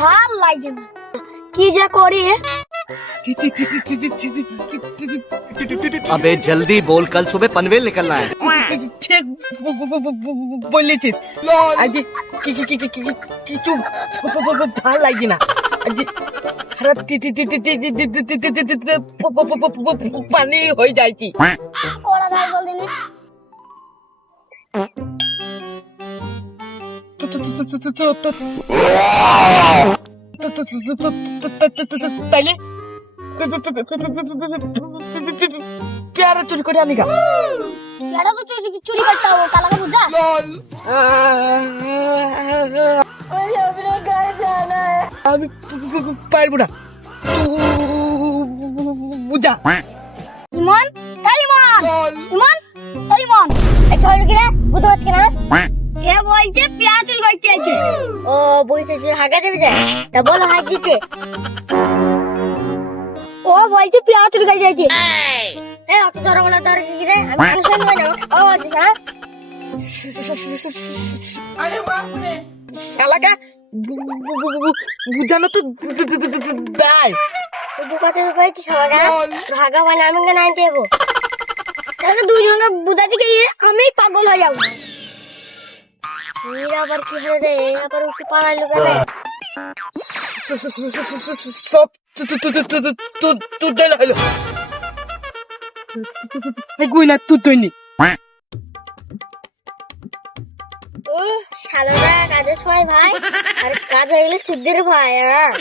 ভাল লাগে না কি যা করি अबे जल्दी बोल, कल सुबह पनवेल निकलना है। ঠিক বলেছিস আজ কিছু ভাল লাগে না আজ খারাপ পানি হয়ে যাইছি করা যায় বলদিন তাইলে পেয়ারা চুরি করে আনি গা এটা তো চুরি করতে হবে কালাকে বুঝা আমি পারবো না বুঝা ইমন ইমন ইমন ইমন একটু কি রে বুঝতে পারছিস না কে বলছে পেঁয়াজ চুরি করতে আছে ও বলছে যে হাগা দেবে যায় তা বলো হাগ দিতে ও বলছে পেঁয়াজ চুরি করতে আছে এই অত ধরে বলা ধরে কি রে আমি শুনবো না ও আচ্ছা আরে বাপরে শালাকা বুঝানো তো দাই বুকাতে কইছি সবাই হাগা মানে আমি কেন আনতে যাবো তাহলে দুইজনে বুঝাতে গিয়ে আমি পাগল হয়ে যাবো এর আবার কি হলো রে আবার উঠে পালাইলো কেন সব তোর দেল হলো গুই না তুই তুই নি শালারা কাজের সময় ভাই আর কাজ হয়ে গেলে চুদ্দের ভাই হ্যাঁ